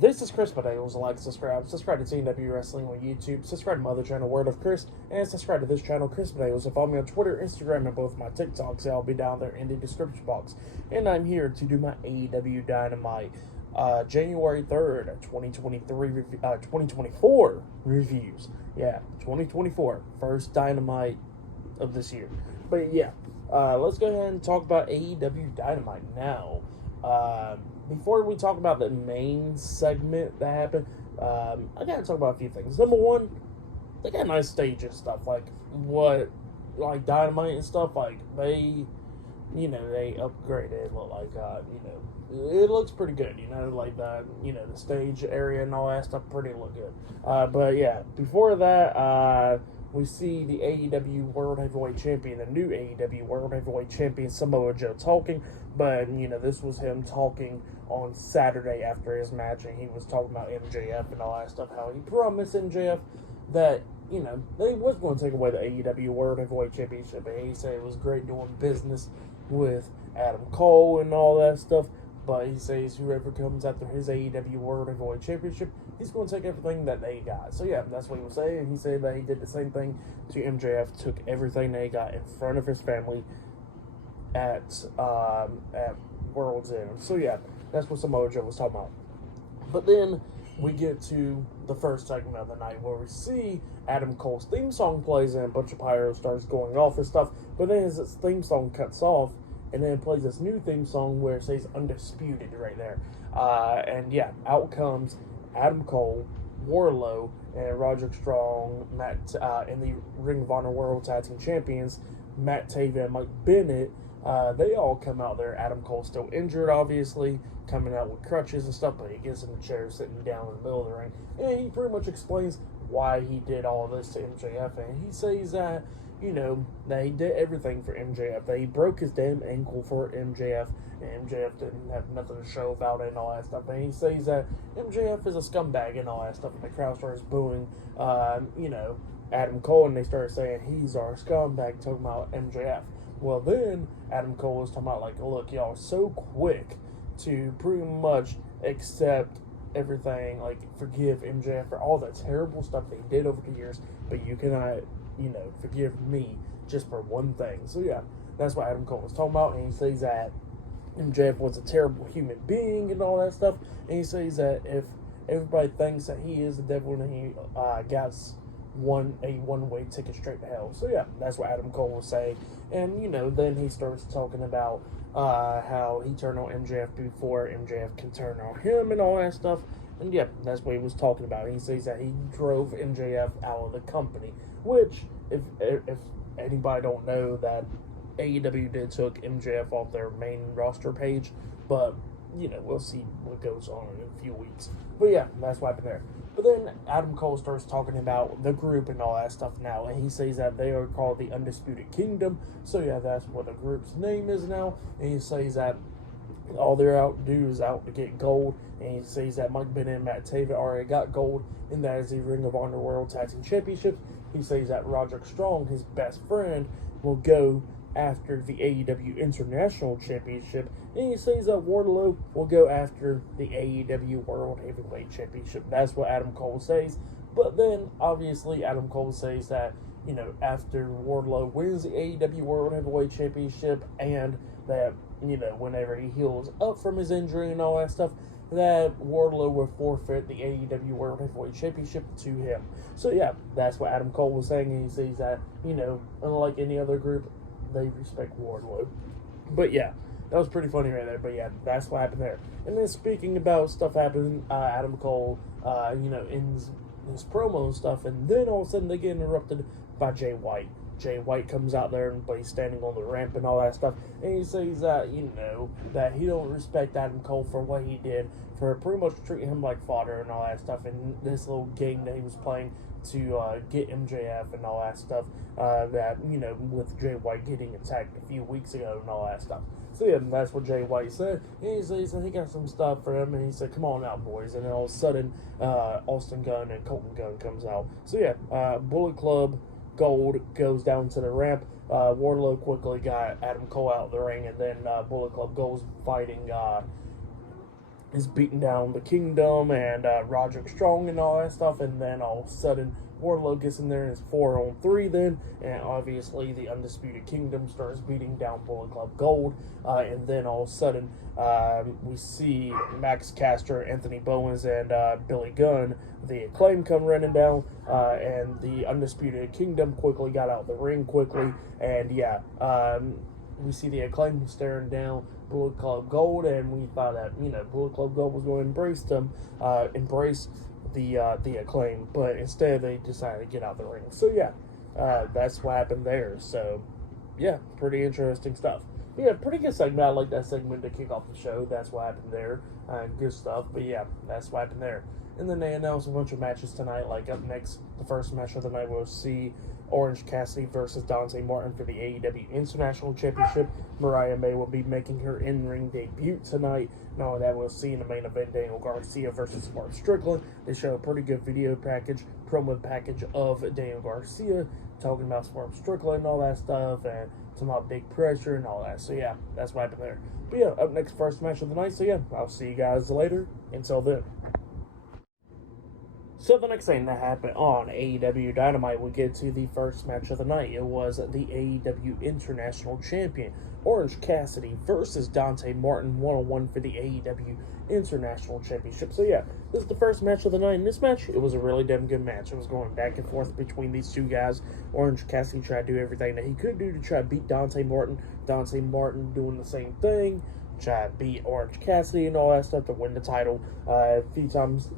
This is Chris Potatoes. Like, subscribe to AEW Wrestling on YouTube, subscribe to my other channel, Word of Chris, and subscribe to this channel, Chris Potatoes. And follow me on Twitter, Instagram, and both my TikToks. I'll be down there in the description box. And I'm here to do my AEW Dynamite January 3rd, 2024 reviews. Yeah, 2024. First Dynamite of this year. But yeah, let's go ahead and talk about AEW Dynamite now. Before we talk about the main segment that happened, I gotta talk about a few things. Number one, they got nice stage and stuff, like Dynamite and stuff, like they upgraded it, look like, it looks pretty good, like the stage area and all that stuff look good. But yeah, before that, we see the AEW World Heavyweight Champion, the new AEW World Heavyweight Champion, Samoa Joe, talking. But, this was him talking on Saturday after his match, and he was talking about MJF and all that stuff, how he promised MJF that, they was going to take away the AEW World Heavyweight Championship, and he said it was great doing business with Adam Cole and all that stuff. But he says whoever comes after his AEW World Heavyweight Championship, he's going to take everything that they got. So yeah, that's what he was saying. He said that he did the same thing to MJF, took everything they got in front of his family at World's End. So yeah, that's what Samoa Joe was talking about. But then we get to the first segment of the night where we see Adam Cole's theme song plays and a bunch of pyro starts going off and stuff. But then his theme song cuts off, and then it plays this new theme song where it says Undisputed right there. And yeah, out comes Adam Cole, Wardlow, and Roderick Strong, and the Ring of Honor World Tag Team Champions, Matt Taven and Mike Bennett. They all come out there. Adam Cole's still injured, obviously, coming out with crutches and stuff, but he gets in the chair sitting down in the middle of the ring. And he pretty much explains why he did all this to MJF. And he says that, that he did everything for MJF, that he broke his damn ankle for MJF, and MJF didn't have nothing to show about it and all that stuff. And he says that MJF is a scumbag and all that stuff, and the crowd starts booing, Adam Cole, and they start saying he's our scumbag, talking about MJF. Well, then Adam Cole was talking about, like, look, y'all are so quick to pretty much accept everything, like, forgive MJF for all the terrible stuff they did over the years, but you cannot, forgive me just for one thing. So, yeah, that's what Adam Cole was talking about, and he says that MJF was a terrible human being and all that stuff, and he says that if everybody thinks that he is the devil, then he gets a one-way ticket straight to hell. So yeah, that's what Adam Cole was saying. And then he starts talking about how he turned on MJF before MJF can turn on him and all that stuff. And yeah, that's what he was talking about. He says that he drove MJF out of the company, which if anybody don't know, that AEW did took MJF off their main roster page, but we'll see what goes on in a few weeks. But yeah, that's what happened there. But then Adam Cole starts talking about the group and all that stuff now, and he says that they are called the Undisputed Kingdom. So yeah, that's what the group's name is now. And he says that all they're out to do is out to get gold. And he says that Mike Bennett and Matt Taven already got gold, and that is the Ring of Honor World Tag Team Championship. He says that Roderick Strong, his best friend, will go after the AEW International Championship, and he says that Wardlow will go after the AEW World Heavyweight Championship. That's what Adam Cole says. But then, obviously, Adam Cole says that, after Wardlow wins the AEW World Heavyweight Championship, and that, whenever he heals up from his injury and all that stuff, that Wardlow will forfeit the AEW World Heavyweight Championship to him. So yeah, that's what Adam Cole was saying, and he says that, unlike any other group, they respect Wardlow. But yeah, that was pretty funny right there. But yeah, that's what happened there. And then speaking about stuff happening, Adam Cole, ends his promo and stuff, and then all of a sudden they get interrupted by Jay White. Jay White comes out there, but he's standing on the ramp and all that stuff, and he says that, that he don't respect Adam Cole for what he did, for pretty much treating him like fodder and all that stuff, and this little game that he was playing to get MJF and all that stuff, that, with Jay White getting attacked a few weeks ago and all that stuff. So yeah, that's what Jay White said. And he says that he got some stuff for him, and he said, come on out, boys. And then all of a sudden, Austin Gunn and Colton Gunn comes out. So yeah, Bullet Club Gold goes down to the ramp. Wardlow quickly got Adam Cole out of the ring, and then Bullet Club Gold's fighting is beating down the Kingdom and Roderick Strong and all that stuff, and then all of a sudden Wardlow gets in there and it's 4-on-3 then, and obviously the Undisputed Kingdom starts beating down Bullet Club Gold, and then all of a sudden we see Max Caster, Anthony Bowens, and Billy Gunn, the Acclaim, come running down, and the Undisputed Kingdom quickly got out the ring quickly, and we see the Acclaim staring down Bullet Club Gold, and we thought that, Bullet Club Gold was going to embrace the Acclaim, but instead they decided to get out the ring. So that's what happened there. So pretty interesting stuff. Pretty good segment. I like that segment to kick off the show. That's what happened there. Good stuff. But that's what happened there. And then they announced a bunch of matches tonight. Like up next, the first match of the night, we'll see Orange Cassidy versus Dante Martin for the AEW International Championship. Mariah May will be making her in-ring debut tonight. Not only that, we'll see in the main event Daniel Garcia versus Mark Strickland. They show a pretty good video promo package of Daniel Garcia talking about Mark Strickland and all that stuff, and talking about big pressure and all that. So that's what happened there. But up next, first match of the night. So I'll see you guys later. Until then. So the next thing that happened on AEW Dynamite, we get to the first match of the night. It was the AEW International Champion, Orange Cassidy versus Dante Martin, 1-on-1 for the AEW International Championship. So this is the first match of the night. In this match, it was a really damn good match. It was going back and forth between these two guys. Orange Cassidy tried to do everything that he could do to try to beat Dante Martin. Dante Martin doing the same thing, try to beat Orange Cassidy and all that stuff to win the title a few times.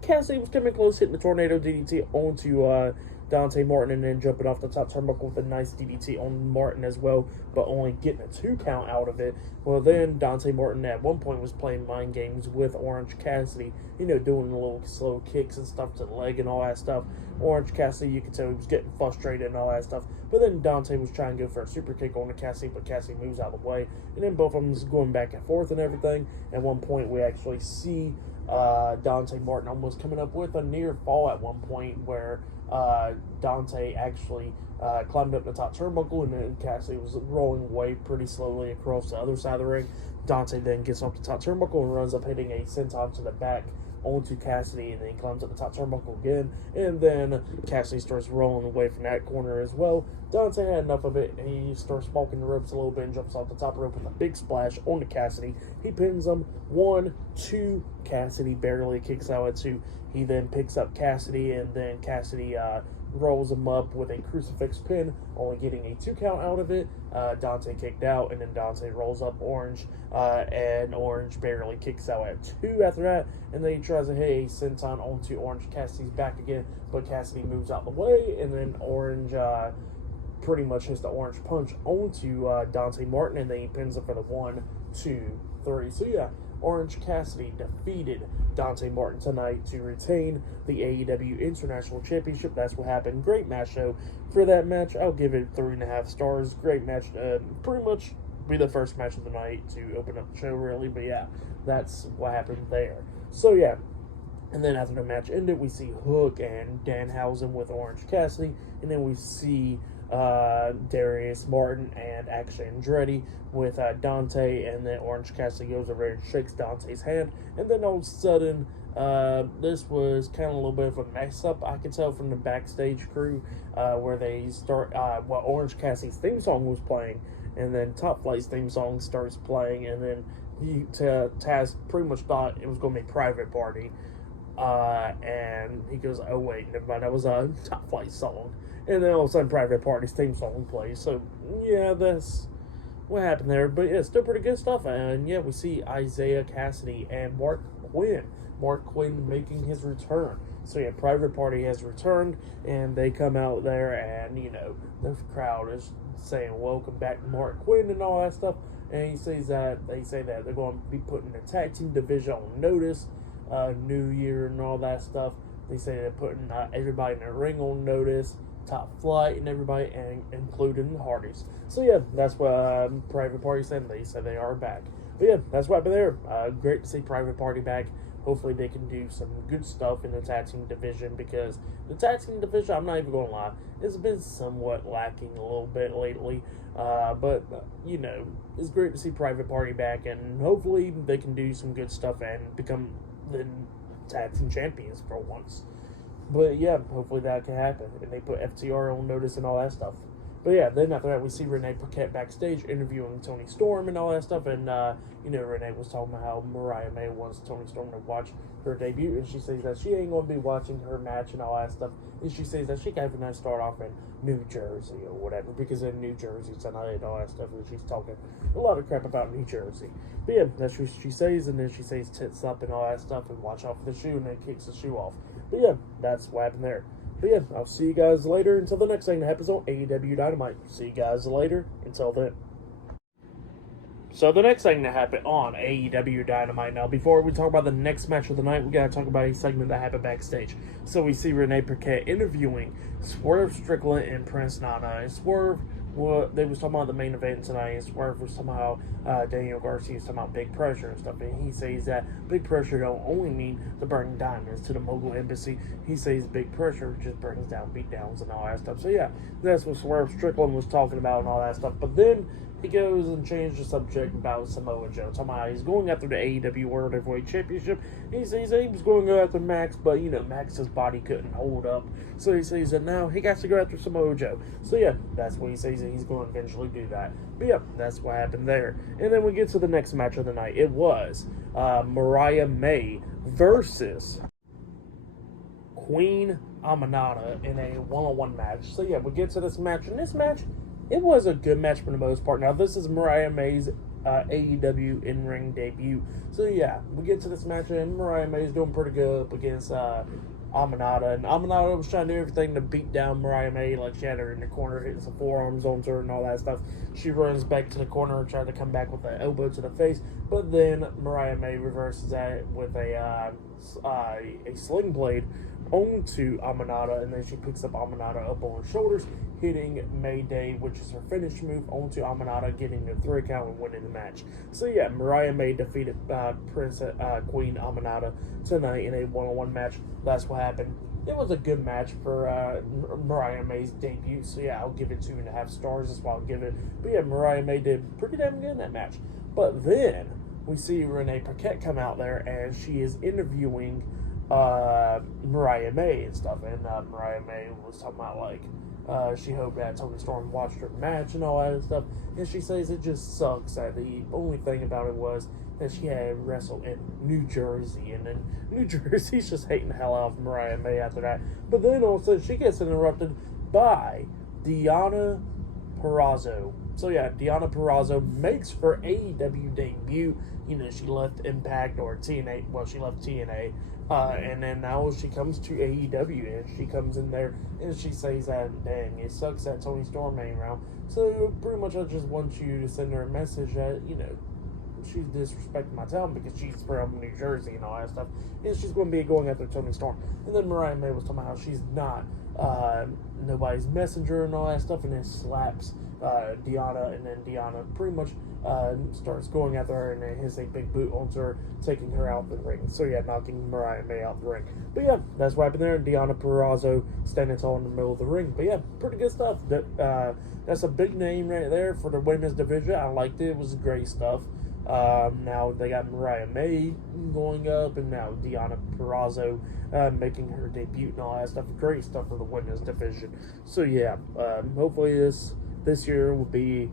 Cassidy was coming close, hitting the tornado DDT onto Dante Martin and then jumping off the top turnbuckle with a nice DDT on Martin as well, but only getting a 2 count out of it. Well, then Dante Martin at one point was playing mind games with Orange Cassidy, doing little slow kicks and stuff to the leg and all that stuff. Orange Cassidy, you could tell he was getting frustrated and all that stuff, but then Dante was trying to go for a super kick on the Cassidy, but Cassidy moves out of the way, and then both of them is going back and forth and everything. At one point, we actually see Dante Martin almost coming up with a near fall at one point where Dante actually climbed up the top turnbuckle, and then Cassidy was rolling away pretty slowly across the other side of the ring. Dante then gets off the top turnbuckle and runs up, hitting a senton to the back onto Cassidy, and then he climbs up the top turnbuckle again, and then Cassidy starts rolling away from that corner as well. Dante had enough of it, and he starts walking the ropes a little bit and jumps off the top rope with a big splash onto Cassidy. He pins him 1-2. Cassidy barely kicks out at 2. He then picks up Cassidy, and then Cassidy rolls him up with a crucifix pin, only getting a 2 count out of it. Dante kicked out, and then Dante rolls up Orange, and Orange barely kicks out at 2 after that, and then he tries to hit a senton onto Orange Cassidy's back again, but Cassidy moves out the way, and then Orange pretty much hits the orange punch onto Dante Martin, and then he pins him for the 1, 2, 3. So Orange Cassidy defeated Dante Martin tonight to retain the AEW International Championship. That's what happened. Great match, though. For that match, I'll give it 3.5 stars. Great match. Pretty much be the first match of the night to open up the show, really. But that's what happened there. So and then after the match ended, we see Hook and Danhausen with Orange Cassidy, and then we see Darius Martin and Akshay Andretti with Dante, and then Orange Cassidy goes over and shakes Dante's hand, and then all of a sudden this was kind of a little bit of a mess up, I could tell from the backstage crew, where they start Orange Cassidy's theme song was playing, and then Top Flight's theme song starts playing, and then Taz pretty much thought it was going to be Private Party, and he goes, oh wait, never mind, that was a Top Flight song. And then all of a sudden, Private Party's theme song plays. So, that's what happened there. But, still pretty good stuff. And, we see Isaiah Cassidy and Mark Quinn. Mark Quinn making his return. So, Private Party has returned. And they come out there and, the crowd is saying, welcome back to Mark Quinn and all that stuff. And they say that they're going to be putting the tag team division on notice. New Year and all that stuff. They say they're putting everybody in the ring on notice. Top Flight and everybody, and including the Hardys. So that's what Private Party said. They said they are back. But yeah, that's what happened there. Great to see Private Party back. Hopefully they can do some good stuff in the tag team division, because the tag team division, I'm not even going to lie, it's been somewhat lacking a little bit lately. But it's great to see Private Party back, and hopefully they can do some good stuff and become the tag team champions for once. But yeah, hopefully that can happen, and they put FTR on notice and all that stuff. But yeah, then after that, we see Renee Paquette backstage interviewing Toni Storm and all that stuff. And, Renee was talking about how Mariah May wants Toni Storm to watch her debut. And she says that she ain't going to be watching her match and all that stuff. And she says that she can have a nice start off in New Jersey or whatever, because in New Jersey tonight and all that stuff. And she's talking a lot of crap about New Jersey. But yeah, that's what she says. And then she says tits up and all that stuff and watch out for the shoe, and then kicks the shoe off. But yeah, that's what happened there. But yeah, I'll see you guys later until the next thing that happens on AEW Dynamite. See you guys later. Until then. So the next thing that happened on AEW Dynamite. Now, before we talk about the next match of the night, we gotta talk about a segment that happened backstage. So we see Renee Paquette interviewing Swerve Strickland and Prince Nana. And Swerve, they was talking about the main event tonight, and Swerve was talking about Daniel Garcia was talking about big pressure and stuff, and he says that big pressure don't only mean to bring diamonds to the Mogul Embassy. He says big pressure just brings down beatdowns and all that stuff. So yeah, that's what Swerve Strickland was talking about and all that stuff. But then he goes and changed the subject about Samoa Joe. Talking about he's going after the AEW World Heavyweight Championship. He says he was going to go after Max, but Max's body couldn't hold up. So he says that now he got to go after Samoa Joe. So yeah, that's what he says, that he's going to eventually do that. But yeah, that's what happened there. And then we get to the next match of the night. It was Mariah May versus Queen Aminata in a one-on-one match. So yeah, we get to this match. And this match, it was a good match for the most part. Now, this is Mariah May's AEW in-ring debut. So, yeah, we get to this match, and Mariah May's doing pretty good up against Aminata. And Aminata was trying to do everything to beat down Mariah May. Like, she had her in the corner, hitting some forearms on her and all that stuff. She runs back to the corner and tried to come back with an elbow to the face. But then Mariah May reverses that with a sling blade onto Aminata, and then she picks up Aminata up on her shoulders, hitting Mayday, which is her finish move, onto Aminata, getting the 3 count and winning the match. So yeah, Mariah May defeated Queen Aminata tonight in a one-on-one match. That's what happened. It was a good match for Mariah May's debut. So yeah, I'll give it 2.5 stars. That's what I'll give it. But yeah, Mariah May did pretty damn good in that match. But then we see Renee Paquette come out there, and she is interviewing Mariah May and stuff, and Mariah May was talking about she hoped that Toni Storm watched her match and all that stuff, and she says it just sucks that the only thing about it was that she had wrestled in New Jersey, and then New Jersey's just hating the hell out of Mariah May after that. But then all of a sudden she gets interrupted by Deonna Purrazzo. So yeah, Deonna Purrazzo makes her AEW debut. She left Impact or TNA. Well, she left TNA. And then now she comes to AEW, and she comes in there and she says that, dang, it sucks that Toni Storm ain't around. So pretty much I just want you to send her a message that, she's disrespecting my town because she's from New Jersey and all that stuff. And she's going to be going after Toni Storm. And then Mariah May was talking about how she's not nobody's messenger and all that stuff, and then slaps Deonna, and then Deonna pretty much starts going after her, and then hits a big boot onto her, taking her out the ring. So yeah, knocking Mariah May out the ring. But yeah, that's what happened there. Deonna Purrazzo standing tall in the middle of the ring. But yeah, pretty good stuff. That's a big name right there for the women's division. I liked it. It was great stuff. Now they got Mariah May going up, and now Deonna Purrazzo making her debut and all that stuff. Great stuff for the women's division. So yeah, hopefully this year will be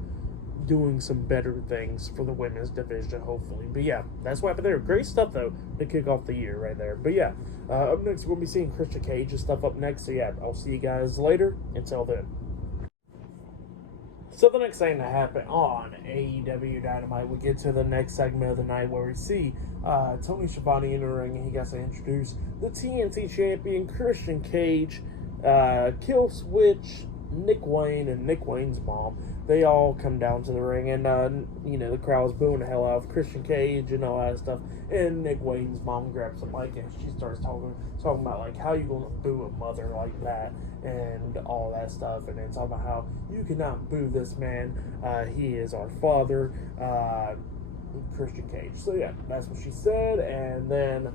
doing some better things for the women's division, hopefully. But yeah, that's what happened there. Great stuff though to kick off the year right there. But yeah, up next we're going to be seeing Christian Cage's stuff up next. So yeah, I'll see you guys later. Until then. So the next thing that happened on AEW Dynamite, we get to the next segment of the night where we see Tony Schiavone in the ring, and he gets to introduce the TNT champion Christian Cage, Kill Switch, Nick Wayne, and Nick Wayne's mom. They all come down to the ring, and the crowd's booing the hell out of Christian Cage and all that stuff. And Nick Wayne's mom grabs the mic and she starts talking about like how you gonna boo a mother like that and all that stuff, and then talking about how you cannot boo this man. He is our father. Christian Cage. So yeah, that's what she said, and then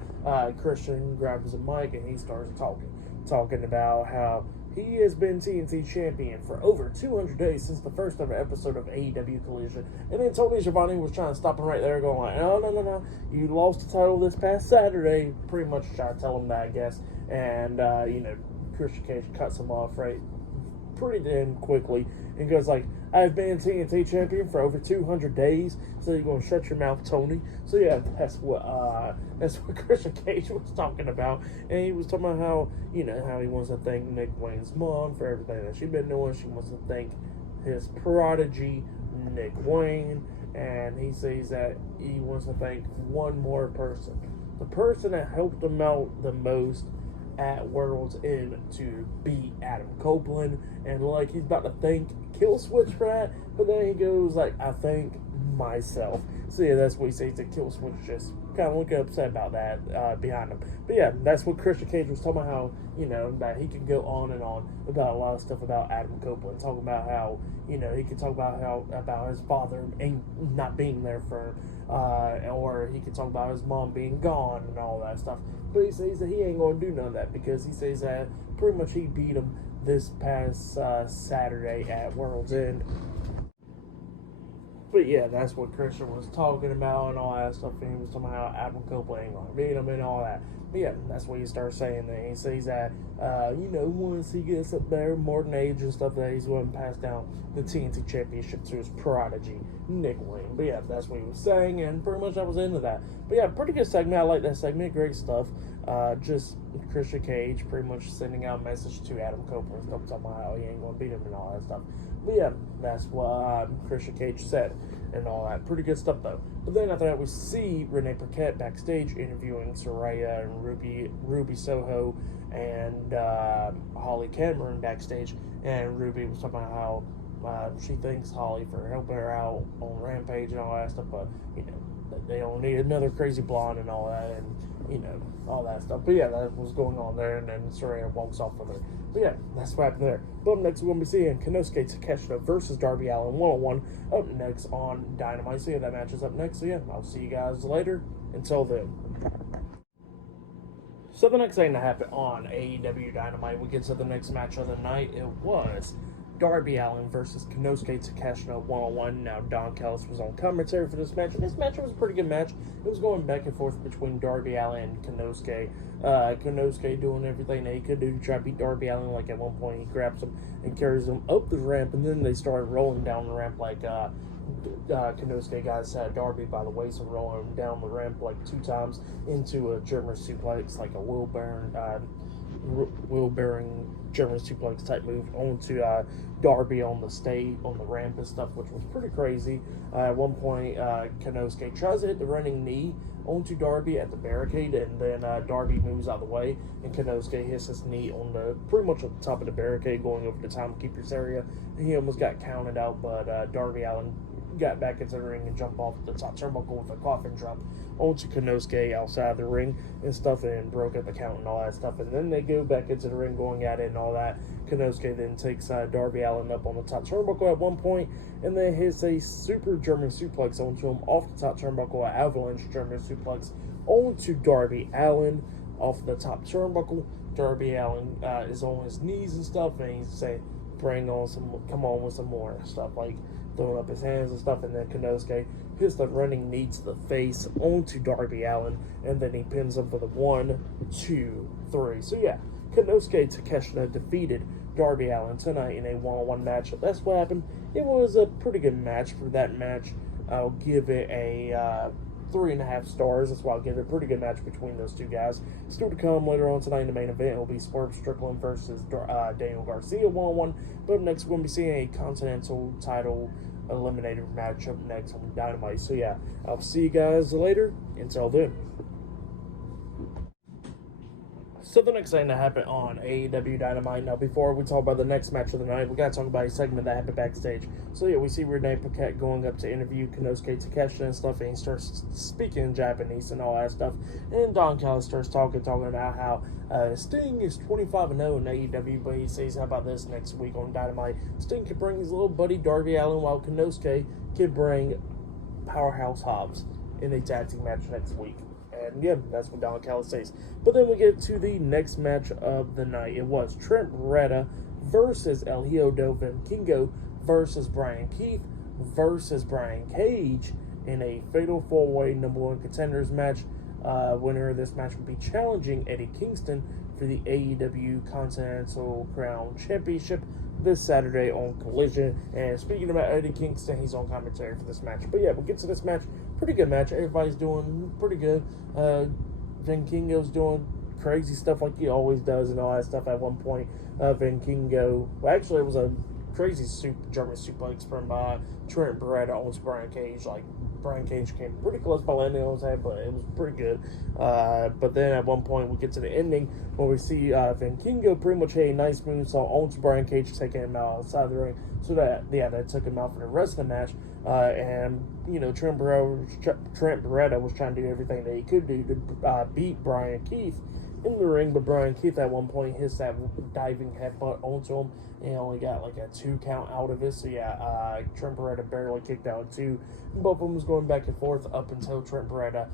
Christian grabs a mic and he starts talking about how he has been TNT champion for over 200 days since the first ever episode of AEW Collision. And then Tony Schiavone was trying to stop him right there, going like, no, you lost the title this past Saturday. Pretty much trying to tell him that, I guess. And, Christian Cage cuts him off right pretty damn quickly and goes like, I've been TNT champion for over 200 days, so you're going to shut your mouth, Tony. So yeah, that's what Christian Cage was talking about. And he was talking about how, how he wants to thank Nick Wayne's mom for everything that she's been doing. She wants to thank his prodigy, Nick Wayne. And he says that he wants to thank one more person. The person that helped him out the most at World's End to beat Adam Copeland, and like he's about to thank Killswitch for that, but then he goes like, I thank myself. So yeah, that's what he says. That Killswitch just kind of looking upset about that behind him. But yeah, that's what Christian Cage was talking about, how that he could go on and on about a lot of stuff about Adam Copeland, talking about how he could talk about about his father not being there for him, or he could talk about his mom being gone and all that stuff. But he says that he ain't going to do none of that, because he says that pretty much he beat him this past Saturday at World's End. But yeah, that's what Christian was talking about and all that stuff. And he was talking about how Adam Copeland ain't going to beat him and all that. But yeah, that's what he starts saying. That he says that, once he gets up there, more than age and stuff, that he's going to pass down the TNT Championship to his prodigy, Nick Wayne. But yeah, that's what he was saying, and pretty much I was into that. But yeah, pretty good segment. I like that segment. Great stuff. Just Christian Cage pretty much sending out a message to Adam Copeland, stuff talking about how he ain't going to beat him and all that stuff. But yeah, that's what Christian Cage said and all that. Pretty good stuff, though. But then after that, we see Renee Paquette backstage interviewing Saraya and Ruby Soho and Holly Cameron backstage. And Ruby was talking about how she thanks Holly for helping her out on Rampage and all that stuff. But, they don't need another crazy blonde and all that. And, all that stuff. But yeah, that was going on there, and then Saraya walks off with her. But yeah, that's what happened there. But up next, we're going to be seeing Konosuke Takeshita versus Darby Allin 1-on-1 up next on Dynamite. So yeah, that match is up next. So yeah, I'll see you guys later. Until then. So the next thing that happened on AEW Dynamite, we get to the next match of the night. It was Darby Allin versus Konosuke Takeshita 1-on-1. Now, Don Callis was on commentary for this match, and this match was a pretty good match. It was going back and forth between Darby Allin and Konosuke. Konosuke doing everything that he could do to try to beat Darby Allin. Like, at one point, he grabs him and carries him up the ramp, and then they started rolling down the ramp like Konosuke got Darby by the waist and rolling him down the ramp like 2 times into a German suplex, like a wheel-bearing German suplex type move onto Darby on the ramp and stuff, which was pretty crazy. At one point, Konosuke tries to hit the running knee onto Darby at the barricade, and then Darby moves out of the way, and Konosuke hits his knee on pretty much at the top of the barricade, going over the timekeeper's area, and he almost got counted out, but Darby Allin got back into the ring and jumped off the top turnbuckle with a coffin drop onto Konosuke outside the ring and stuff, and broke up the count and all that stuff. And then they go back into the ring going at it and all that. Konosuke then takes Darby Allin up on the top turnbuckle at one point, and then hits a super German suplex onto him off the top turnbuckle, an avalanche German suplex onto Darby Allin off the top turnbuckle. Darby Allin is on his knees and stuff, and he's saying, come on with some more and stuff, like throwing up his hands and stuff. And then Konosuke hits the running knee to the face onto Darby Allin, and then he pins him for the 1, 2, 3. So yeah, Konosuke Takeshita defeated Darby Allin tonight in a 1-on-1 match. That's what happened. It was a pretty good match. For that match, I'll give it a 3.5 stars. That's why I'll give it a pretty good match between those two guys. Still to come later on tonight in the main event, it will be Swerve Strickland versus Daniel Garcia 1-on-1. But up next, we're going to be seeing a Continental title eliminator match up next on Dynamite. So yeah, I'll see you guys later. Until then. So the next thing that happened on AEW Dynamite. Now, before we talk about the next match of the night, we got to talk about a segment that happened backstage. So yeah, we see Renee Paquette going up to interview Konosuke Takeshita and stuff, and he starts speaking in Japanese and all that stuff. And Don Callis starts talking about how Sting is 25-0 in AEW, but he says, how about this next week on Dynamite? Sting could bring his little buddy Darby Allin, while Konosuke could bring Powerhouse Hobbs in a tag team match next week. And yeah, that's what Don Callis says. But then we get to the next match of the night. It was Trent Beretta versus El Hijo del Vikingo versus Brian Keith versus Brian Cage in a fatal 4-way number one contenders match. Winner of this match will be challenging Eddie Kingston for the AEW Continental Crown Championship this Saturday on Collision. And speaking about Eddie Kingston, he's on commentary for this match. But yeah, we'll get to this match. Pretty good match. Everybody's doing pretty good. Vikingo's doing crazy stuff like he always does and all that stuff at one point. Vikingo, well, actually, it was a crazy German suplex from Trent Beretta onto Brian Cage. Like, Brian Cage came pretty close by landing on his head, but it was pretty good. But then at one point, we get to the ending where we see Vikingo pretty much hit a nice moonsault onto Brian Cage, taking him out outside the ring. So that took him out for the rest of the match. And, you know, Trent Beretta was trying to do everything that he could do to beat Brian Keith in the ring, but Brian Keith at one point hits that diving headbutt onto him and only got like a 2 count out of it. So yeah, Trent Beretta barely kicked out 2. Both of them was going back and forth up until Trent Beretta.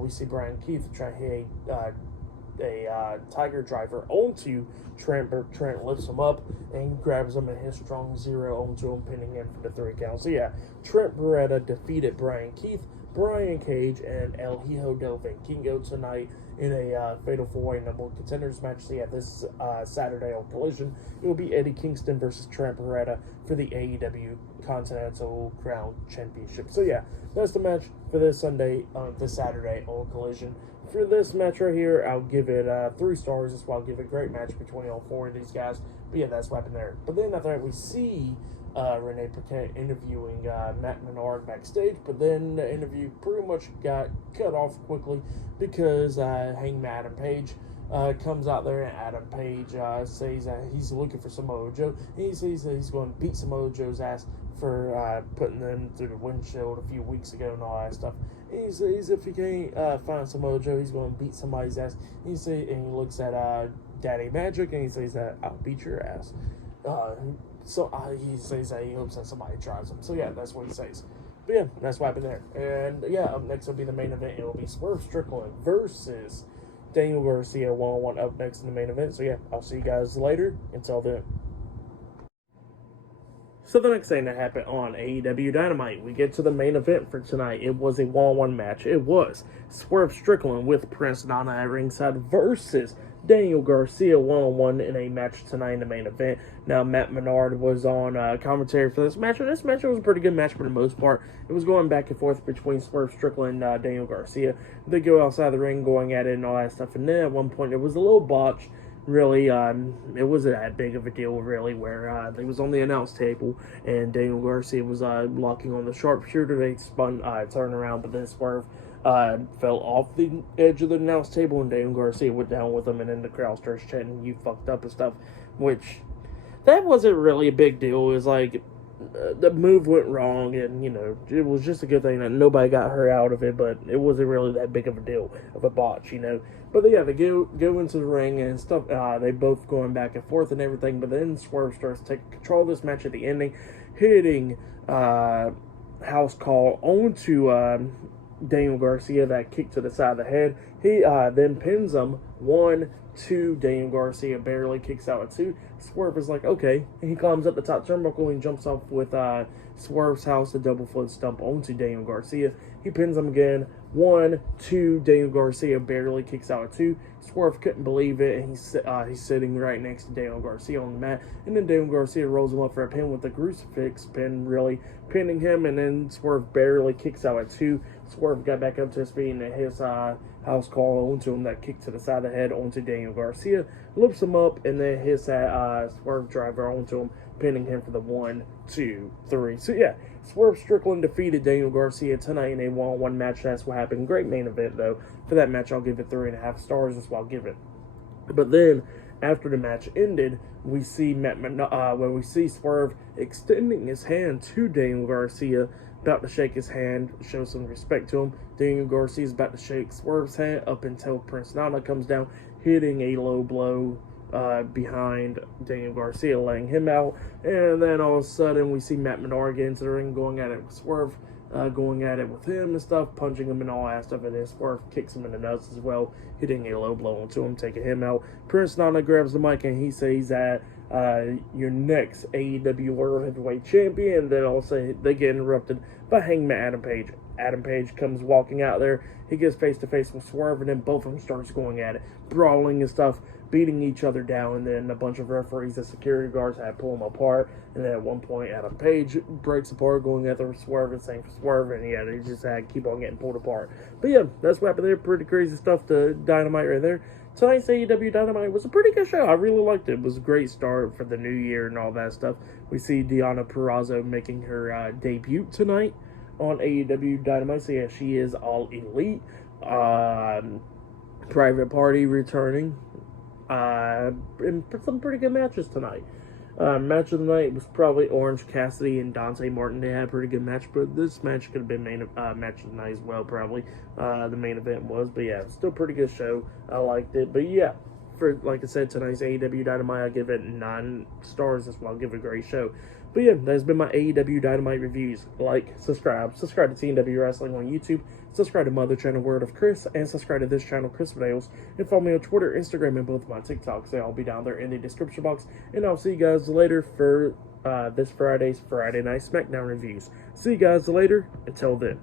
We see Brian Keith try to hit a Tiger Driver onto Trent. Trent lifts him up and grabs him and hits strong 0 onto him, pinning him for the 3 count. So yeah, Trent Beretta defeated Brian Keith, Brian Cage, and El Hijo del Vikingo tonight in a fatal 4-way number one contenders match. So yeah, this Saturday on Collision, it will be Eddie Kingston versus Trent Beretta for the AEW Continental Crown Championship. So yeah, that's the match for this Saturday on Collision. For this match right here, I'll give it 3 stars. That's why I'll give it a great match between all 4 of these guys. But yeah, that's what happened there. But then after that, we see Renee Paquette interviewing Matt Menard backstage, but then the interview pretty much got cut off quickly because Hangman Adam Page comes out there, and Adam Page says he's looking for Samoa Joe. And he says that he's going to beat Samoa Joe's ass for putting them through the windshield a few weeks ago and all that stuff. And he says if he can't find Samoa Joe, he's going to beat somebody's ass. And he looks at Daddy Magic, and he says that I'll beat your ass. So he says that he hopes that somebody tries him. So yeah, that's what he says. But yeah, that's what happened there. And yeah, up next will be the main event. It will be Swerve Strickland versus Daniel Garcia 1-on-1 up next in the main event. So yeah, I'll see you guys later. Until then. So the next thing that happened on AEW Dynamite, we get to the main event for tonight. It was a 1-on-1 match. It was Swerve Strickland with Prince Nana at ringside versus Daniel Garcia 1-on-1 in a match tonight in the main event. Now, Matt Menard was on commentary for this match, and this match was a pretty good match for the most part. It was going back and forth between Swerve Strickland and Daniel Garcia. They go outside the ring, going at it and all that stuff, and then at one point, it was a little botch. Really, it wasn't that big of a deal, really, where they was on the announce table, and Daniel Garcia was locking on the sharpshooter. They spun, turned around, but then Swerve fell off the edge of the announce table, and Daniel Garcia went down with him, and then the crowd starts chanting, "You fucked up," and stuff, which, that wasn't really a big deal. It was like, the move went wrong, and, you know, it was just a good thing that nobody got hurt out of it, but it wasn't really that big of a deal of a botch, you know. But yeah, they go into the ring and stuff. They both going back and forth and everything. But then Swerve starts taking control of this match at the ending, hitting house call onto Daniel Garcia, that kick to the side of the head. He then pins him 1, 2. Daniel Garcia barely kicks out at 2. Swerve is like, okay. And he climbs up the top turnbuckle and jumps off with Swerve's house, a double foot stump onto Daniel Garcia. He pins him again. 1, 2. Daniel Garcia barely kicks out at 2. Swerve couldn't believe it, and he's sitting right next to Daniel Garcia on the mat. And then Daniel Garcia rolls him up for a pin with the crucifix pin, really pinning him. And then Swerve barely kicks out at 2. Swerve got back up to his feet and his house call onto him, that kick to the side of the head onto Daniel Garcia, lifts him up, and then hits that Swerve driver onto him, pinning him for the 1, 2, 3. So yeah, Swerve Strickland defeated Daniel Garcia tonight in a 1-on-1 match. That's what happened. Great main event, though. For that match, I'll give it 3.5 stars. That's what I'll give it. But then, after the match ended, we see we see Swerve extending his hand to Daniel Garcia, about to shake his hand, show some respect to him. Daniel Garcia is about to shake Swerve's hand up until Prince Nana comes down, hitting a low blow behind Daniel Garcia, laying him out. And then all of a sudden, we see Matt Menard get into the ring, going at it with Swerve. going at it with him and stuff, punching him and all that stuff, and then Swerve kicks him in the nuts as well, hitting a low blow onto him, taking him out. Prince Nana grabs the mic and he says that your next AEW World Heavyweight Champion, and then also they get interrupted by Hangman Adam Page. Adam Page comes walking out there, he gets face to face with Swerve, and then both of them starts going at it, brawling and stuff, beating each other down, and then a bunch of referees and security guards had to pull them apart, and then at one point Adam Page breaks apart, going after Swerve and saying for Swerve, and yeah, they just had to keep on getting pulled apart. But yeah, that's what happened there. Pretty crazy stuff to Dynamite right there. Tonight's AEW Dynamite was a pretty good show. I really liked it. It was a great start for the new year and all that stuff. We see Deonna Purrazzo making her debut tonight on AEW Dynamite. So yeah, she is All Elite. Private Party returning. And some pretty good matches tonight. Match of the night was probably Orange Cassidy and Dante Martin. They had a pretty good match, but this match could have been match of the night as well, probably. The main event was, but yeah, still a pretty good show. I liked it, but yeah, for like I said, tonight's AEW Dynamite, I give it 9 stars as well. I'll give it a great show. But yeah, that's been my AEW Dynamite reviews. Like, subscribe to TNW Wrestling on YouTube, subscribe to my other channel, Word of Chris, and subscribe to this channel, Chris Videos, and follow me on Twitter, Instagram, and both of my TikToks. They'll all be down there in the description box, and I'll see you guys later for this Friday's Friday Night SmackDown reviews. See you guys later. Until then.